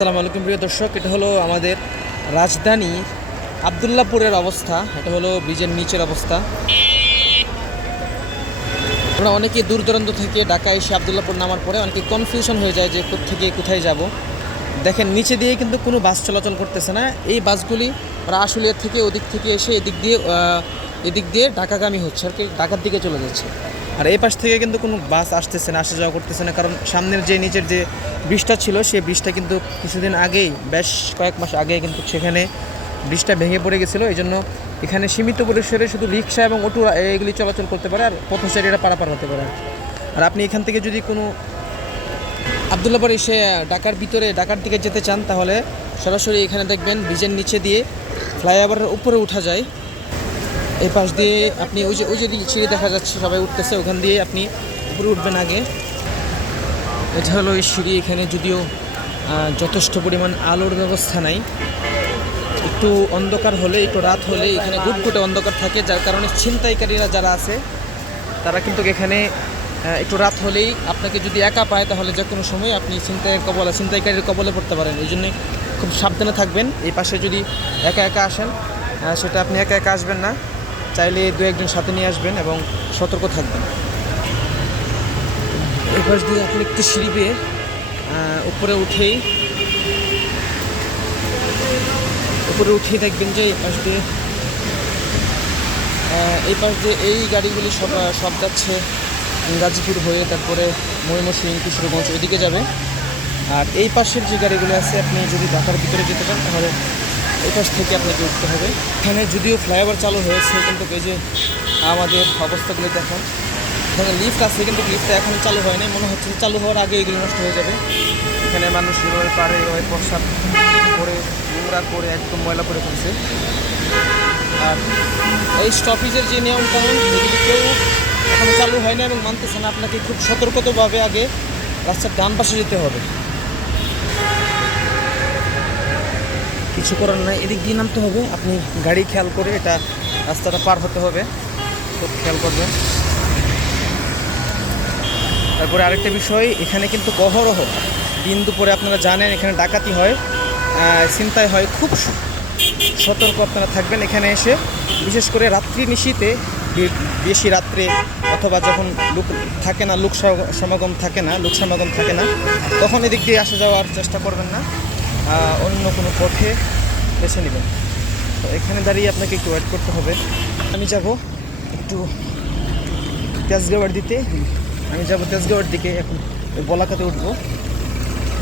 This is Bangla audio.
আসসালামু আলাইকুম প্রিয় দর্শক, এটা হলো আমাদের রাজধানী আবদুল্লাপুরের অবস্থা। এটা হলো ব্রিজের নিচের অবস্থা। আমরা অনেকে দূর দূরান্ত থেকে ঢাকা এসে আবদুল্লাপুর নামার পরে অনেকে কনফিউশন হয়ে যায় যে কোত্থেকে কোথায় যাব। দেখেন নিচে দিয়ে কিন্তু কোনো বাস চলাচল করতেছে না। এই বাসগুলি ওরা আশুলিয়ার থেকে ওদিক থেকে এসে এদিক দিয়ে ঢাকাগামী হচ্ছে আর কি, ঢাকার দিকে চলে যাচ্ছে। আর এই পাশ থেকে কিন্তু কোনো বাস আসতেছে না, আসা যাওয়া করতেছে না, কারণ সামনের যে নিচের যে ব্রিজটা ছিল সেই ব্রিজটা কিন্তু কিছুদিন আগেই, বেশ কয়েক মাস আগে কিন্তু সেখানে ব্রিজটা ভেঙে পড়ে গেছিলো। এই জন্য এখানে সীমিত পরিসরে শুধু রিক্সা এবং অটো এগুলি চলাচল করতে পারে, আর পথচারীরা পারাপার হতে পারে। আর আপনি এখান থেকে যদি কোনো আবদুল্লাপুর এসে ঢাকার দিকে যেতে চান, তাহলে সরাসরি এখানে দেখবেন ব্রিজের নিচে দিয়ে ফ্লাইওভারের উপরে উঠা যায়। এই পাশ দিয়ে আপনি ওই যে সিঁড়ি দেখা যাচ্ছে, সবাই উঠতেছে, ওখান দিয়ে আপনি উপরে উঠবেন আগে। এটা হলো এই সিঁড়ি। এখানে যদিও যথেষ্ট পরিমাণ আলোর ব্যবস্থা নাই, একটু অন্ধকার হলে, একটু রাত হলে এখানে গুটগুটে অন্ধকার থাকে, যার কারণে ছিনতাইকারীরা যারা আছে তারা কিন্তু এখানে একটু রাত হলেই আপনাকে যদি একা পায়, তাহলে যে কোনো সময় আপনি ছিনতাইকারীর কবলে পড়তে পারেন। এই জন্যে খুব সাবধানে থাকবেন। এই পাশে যদি একা আসেন, সেটা আপনি একা আসবেন না, চাইলে দু একজন সাথে নিয়ে আসবেন এবং সতর্ক থাকবেন। এই পাশ দিয়ে আপনি একটু সিঁড়ি বেয়ে উপরে উঠেই দেখবেন যে এই পাশ দিয়ে এই গাড়িগুলি সব যাচ্ছে গাজীপুর হয়ে, তারপরে ময়মনসিংহ, কিশোরগঞ্জ ওইদিকে যাবে। আর এই পাশের যে গাড়িগুলো আছে, আপনি যদি ঢাকার ভিতরে যেতে চান তাহলে এই পাশ থেকে আপনাকে উঠতে হবে। এখানে যদিও ফ্লাইওভার চালু হয়েছে, কিন্তু এই যে আমাদের অবস্থাগুলো দেখেন, এখানে লিফট আছে কিন্তু লিফটটা এখন চালু হয় নাই, মনে হচ্ছে চালু হওয়ার আগে এগুলো নষ্ট হয়ে যাবে। এখানে মানুষ এভাবে পারে, এভাবে প্রস্রাব করে, নোংরা করে, একদম ময়লা করে ফেলছে। আর এই স্টপেজের যে নিয়ম কানুন, এগুলি কেউ এখন চালু হয় না এবং মানতেছে না। আপনাকে খুব সতর্কতাভাবে আগে রাস্তার ডান পাশে যেতে হবে, কিছু করার নাই, এদিক দিয়ে নামতে হবে। আপনি গাড়ি খেয়াল করে এটা রাস্তাটা পার হতে হবে, খুব খেয়াল করবেন। তারপরে আরেকটা বিষয়, এখানে কিন্তু অহরহ দিন দুপুরে আপনারা জানেন এখানে ডাকাতি হয়, ছিনতাই হয়। খুব সতর্ক আপনারা থাকবেন এখানে এসে, বিশেষ করে রাত্রি নিশীতে, বেশি রাত্রে অথবা যখন লোক সমাগম থাকে না, তখন এদিক দিয়ে আসা যাওয়ার চেষ্টা করবেন না, অন্য কোনো পথে বেছে নেবেন। তো এখানে দাঁড়িয়ে আপনাকে একটু ওয়েট করতে হবে। আমি যাব একটু তেজগাঁওয়ের দিকে, এখন বলাকাতে উঠবো।